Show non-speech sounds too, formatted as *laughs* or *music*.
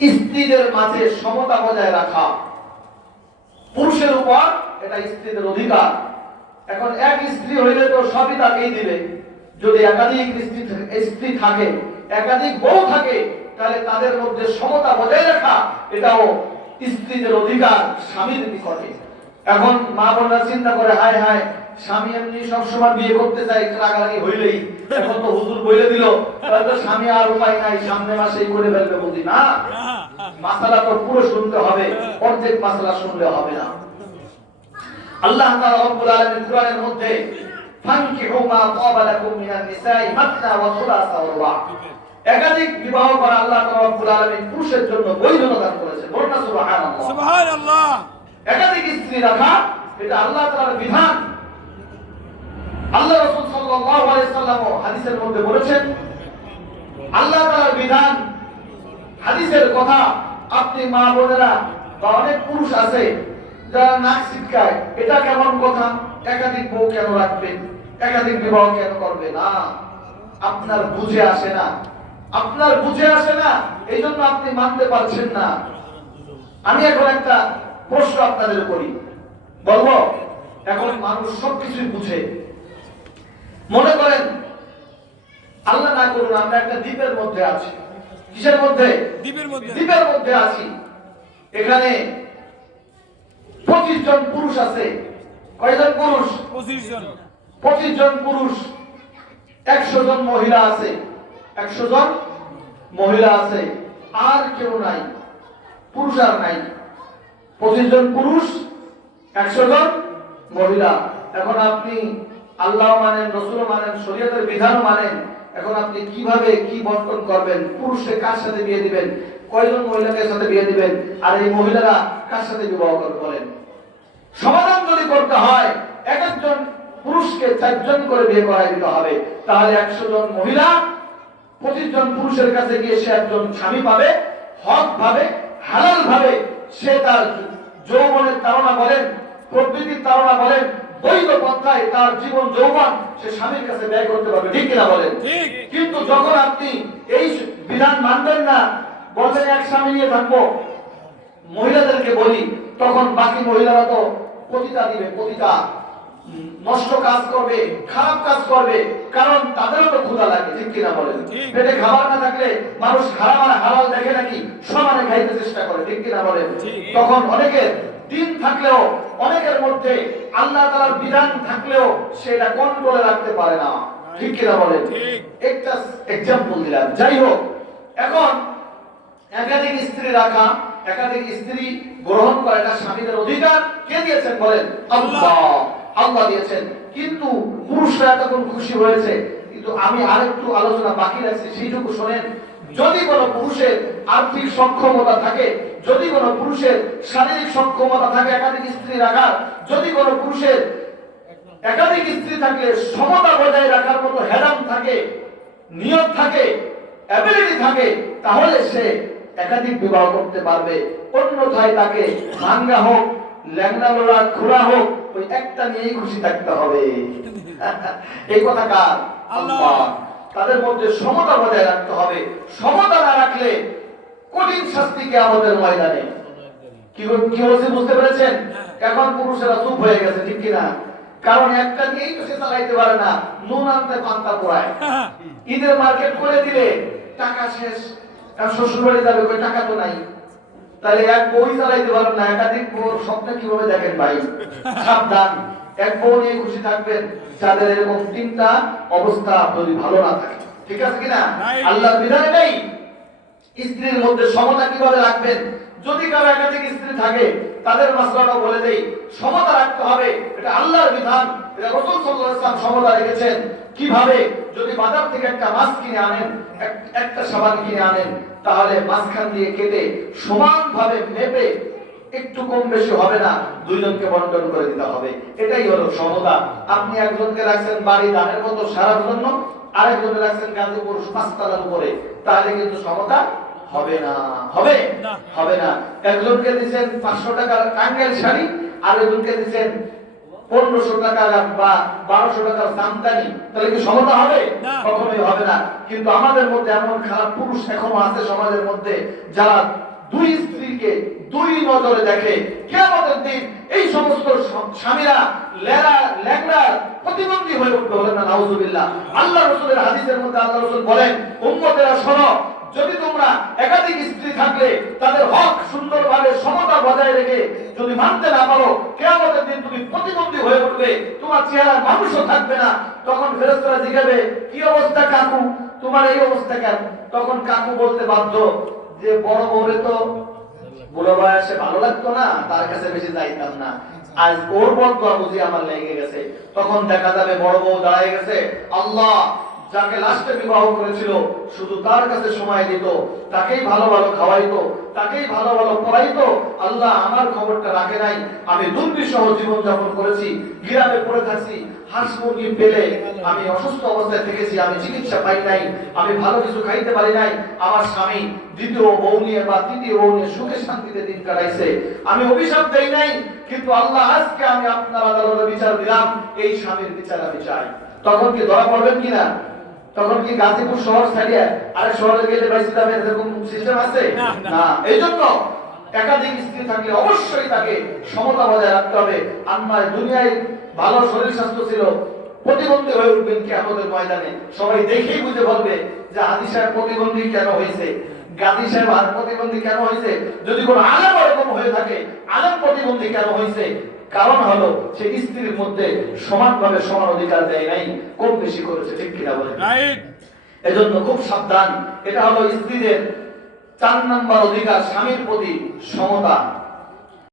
স্ত্রীদের মাঝে সমতা বজায় রাখা। পুরুষের উপর এটা স্ত্রীদের অধিকার। এখন এক স্ত্রী হইলে তো সবই তাকেই দিবে। যদি একাধিক স্ত্রী থাকে, একাধিক বউ থাকে, তাহলে তাদের মধ্যে সমতা বজায় রাখা, এটাও স্ত্রীদের অধিকার, স্বামীর নিকটে। এখন মা বোনরা চিন্তা করে, হায় হায় স্বামী এমনি সবসময় বিয়ে করতে চাই রাগারাগি হইলেই। এখন তো হুজুর বলে দিল তাহলে স্বামী আর উপায় নাই সামনে মাসেই করে ফেলবে বুঝি না মাসালা তো পুরো শুনতে হবে অর্ধেক মাসালা শুনলে হবে না। আল্লাহ তাআলা রব্বুল আলামিন কোরআনের মধ্যে ফানকিহু মা তাবা লাকুম মিনান নিসাই মাসনা ওয়া সুলাসা ওয়া রুবা একাধিক বিবাহ করা আল্লাহ রব্বুল আলামিন পুরুষের জন্য বৈধতা দান বলুন না সুবহানাল্লাহ। সুবহানাল্লাহ। একাধিক স্ত্রী রাখা এটা আল্লাহ তাআলার বিধান। আল্লাহ রাসূল সাল্লাম হাদিসের মধ্যে বলেছেন, আল্লাহ তাআলার বিধান, হাদিসের কথা আপনি মা বোনেরা বা অনেক পুরুষ আছে যারা নাক ছিটকায়, এটা কেমন কথা? একাধিক বউ কেন রাখবেন একাধিক বিবাহ কেন করবে? না, আপনার বুঝে আসে না। আপনার বুঝে আসে না এই জন্য আপনি মানতে পারছেন না। আমি এখন একটা প্রশ্ন আপনাদের করি। বলব, এখন মানুষ সবকিছুই বুঝে। মনে করেন আল্লাহ না করুন আমরা একটা দ্বীপের মধ্যে আছি। কিসের মধ্যে? দ্বীপের মধ্যে। দ্বীপের মধ্যে আছি। এখানে পঁচিশ জন পুরুষ আছে। কয়জন পুরুষ? পঁচিশ জন। পঁচিশ জন পুরুষ। একশো জন মহিলা আছে। একশো জন মহিলা আছে। আর কেউ নাই। পুরুষ আর নাই। পঁচিশ জন পুরুষ একশো জন মহিলা। এখন আপনি আল্লাহ মানেন, রসুল মানেন, শরীয়তের বিধান মানেন। এখন আপনি কীভাবে কি বন্টন করবেন? পুরুষে কার সাথে বিয়ে দিবেন? কয়জন মহিলাকে সাথে বিয়ে দিবেন? আর এই মহিলারা কার সাথে বিবাহ করবে বলেন? সমাধান যদি করতে হয়, এক একজন পুরুষকে চারজন করে বিয়ে করাই দিতে হবে। তাহলে একশো জন মহিলা, পঁচিশ জন পুরুষের কাছে গিয়ে সে একজন স্বামী পাবে, হক ভাবে, হালাল ভাবে। সে তার যৌবনের তাড়না বলেন প্রকৃতির তাড়না বলেন বৈধ পন্থায় তার জীবন যৌবন সে স্বামীর কাছে ব্যয় করতে পারবে। ঠিক কিনা বলেন? কিন্তু যখন আপনি এই বিধান মানবেন না বলবেন এক স্বামী নিয়ে থাকব মহিলাদেরকে বলি তখন বাকি মহিলারা তো পতিতা দিবে পতিতা। নষ্ট কাজ করবে খারাপ কাজ করবে কারণ তাদেরও তো ক্ষুধা লাগে ঠিক কিনা বলেন? পেটে খাবার না থাকলে মানুষ হারাম আর হালাল দেখে নাকি সমানে খাইতে চেষ্টা করে ঠিক কিনা বলেন? তখন অনেকের দিন থাকলেও অনেকের মধ্যে আল্লাহ তাআলার বিধান থাকলেও সেটা কন্ট্রোলে রাখতে পারে না। ঠিক কিনা ঠিক। একটা এক্সাম্পল দিলাম। যাই হোক এখন একাধিক স্ত্রী রাখা একাধিক স্ত্রী গ্রহণ করা এটা স্বামীদের অধিকার। কে দিয়েছেন বলেন? আল্লাহ। আল্লাহ। দিয়েছেন। কিন্তু পুরুষরা তখন খুশি হয়েছে। কিন্তু আমি আরেকটু আলোচনা বাকি রাখছি সেইটুকু শোনেন। যদি কোনো পুরুষের আর্থিক সক্ষমতা থাকে যদি কোনো পুরুষের শারীরিক সক্ষমতা থাকে একাধিক স্ত্রী রাখার যদি কোনো পুরুষের একাধিক স্ত্রী থাকলে সমতা বজায় রাখার মতো হেরাম থাকে নিয়ত থাকে অ্যাবিলিটি থাকে তাহলে সে একাধিক বিবাহ করতে পারবে। অন্যথায় তাকে ভাঙ্গা হোক ল্যাংড়া লোড়া খোড়া হোক ওই একটা নিয়েই খুশি থাকতে হবে। *laughs* এই কথা কার? আল্লাহ। তাদের মধ্যে সমতা বজায় রাখতে হবে। সমতা না রাখলে কঠিন শাস্তি কে আমাদের ময়দানে। কি বলছি বুঝতে পেরেছেন? এখন পুরুষেরা চুপ হয়ে গেছে, ঠিক কিনা? কারণ একটা তো সে চালাইতে পারে না। নুন আনতে পান্তা পোড়ায়। ঈদের মার্কেট করে দিলে টাকা শেষ। আর শ্বশুর বাড়ি যাবে টাকা তো নাই। তাহলে এক বই চালাইতে পারেন না। একাধিক স্বপ্নে কীভাবে দেখেন ভাই? সাবধান। এক খুশি থাকবেন যাদের এরকম তিনটা অবস্থা যদি ভালো না থাকে। ঠিক আছে কিনা. আল্লাহর বিধানে নেই। স্ত্রীর মধ্যে সমতা কীভাবে রাখবেন? যদি কারও একাধিক স্ত্রী থাকে তাদের মাসলাটা বলে দেই সমতা রাখতে হবে। এটা আল্লাহর বিধান। এটা রাসূল সাল্লাল্লাহু আলাইহি ওয়াসাল্লাম সমতা রেখেছেন। কীভাবে? যদি বাজার থেকে একটা মাছ কিনে আনেন একটা সাবান কিনে আনেন তাহলে মাঝখান দিয়ে কেটে সমানভাবে মেপে একটু কম বেশি হবে না দুইজনকে বন্টন করে দিতে হবে। এটাই হলো সমতা আপনি একজনকে রাখছেন বাড়ি দানের মতো সারার জন্য আরেকজনকে রাখছেন গাজীপুর পাঁচতলার উপরে। তাহলে কিন্তু সমতা হবে না। হবে? হবে না। একজনকে দিচ্ছেন পাঁচশো টাকার টাঙ্গেল শাড়ি আরেকজনকে দিচ্ছেন পনেরোশো টাকা বা বারোশো টাকার আমদানি তাহলে কি সমতা হবে। কখনোই হবে না। কিন্তু আমাদের মধ্যে এমন খারাপ পুরুষ এখনও আছে সমাজের মধ্যে যারা দুই স্ত্রীকে দুই নজরে দেখে কেমতের দিন এই সমস্ত স্বামীরা লেরা ল্যাংড়া প্রতিবন্ধী হয়ে উঠবে বলেন না, নাউজুবিল্লাহ। আল্লাহ রসুলের হাদিসের মধ্যে আল্লাহ রসুল বলেন, উম্মতেরা, শোনো, যদি তোমরা একাধিক স্ত্রী থাকলে তাদের হক সুন্দরভাবে সমতা বজায় রেখে যদি মানতে না পারো, কেয়ামতের দিন তুমি প্রতিবন্ধী হয়ে উঠবে, তোমার চেহারা মানুষও থাকবে না। তখন ফেরেশতারা জিজ্ঞাসা কি অবস্থা কাকু? তোমার এই অবস্থা কেন? তখন কাকু বলতে বাধ্য যে বড় বউরে তো বুড়ো বয়সে ভালো লাগতো না, তার কাছে বেশি যাইতাম না। আজ ওর বদয়া বুঝি আমার লেগে গেছে। তখন দেখা যাবে বড় বউ দাঁড়ায় গেছে। আল্লাহ যাকে লাস্টে বিবাহ করেছিল, শুধু তার কাছে সময় দিত, তাকেই ভালো ভালো খাওয়াইতো, তাকেই ভালো ভালো পড়াইতো। আল্লাহ আমার খবরটা রাখে নাই। আমি দুর্বিষহ জীবন যাপন করেছি, গ্রামে পড়ে থাকছি, হাঁস মুরগি পেলে আমি অসুস্থ অবস্থায় থেকেছি, আমি চিকিৎসা পাই নাই, আমি ভালো কিছু খাইতে পারি নাই। আমার স্বামী দ্বিতীয় বউ নিয়ে বা তৃতীয় বউ নিয়ে সুখে শান্তিতে দিন কাটাইছে। আমি অভিশাপ দেই নাই, কিন্তু আল্লাহ আজকে আমি আপনার আদালতে বিচার দিলাম, এই স্বামীর বিচার আমি চাই। তখন কি ধরা পড়বেন কিনা? তখন কি গাজীপুর শহর ছাড়িয়ে আরেক শহরে গেলে বাইসি যাবে এরকম সিস্টেম আছে? না, এই জন্য একাধিক স্ত্রী থাকলে অবশ্যই তাকে সমতা বজায় রাখতে হবে। আন্নার দুনিয়ায় ভালো শরীর স্বাস্থ্য ছিল প্রতিবন্ধী হয়ে উঠবেন কি আমাদের ময়দানে। সবাই দেখেই বুঝে বলবে যে হাদি সাহেব প্রতিবন্ধী কেন হয়েছে? গাজী সাহেব আর প্রতিবন্ধী কেন হয়েছে? যদি কোনো আলেম এরকম হয়ে থাকে আলেম প্রতিবন্ধী কেন হয়েছে? কারণ হলো সে স্ত্রীর মধ্যে সমানভাবে সমান অধিকার দেয় নাই কম বেশি করেছে ঠিক কিনা বলে এজন্য খুব সাবধান। এটা হলো স্ত্রীদের চার নাম্বার অধিকার স্বামীর প্রতি সমতা।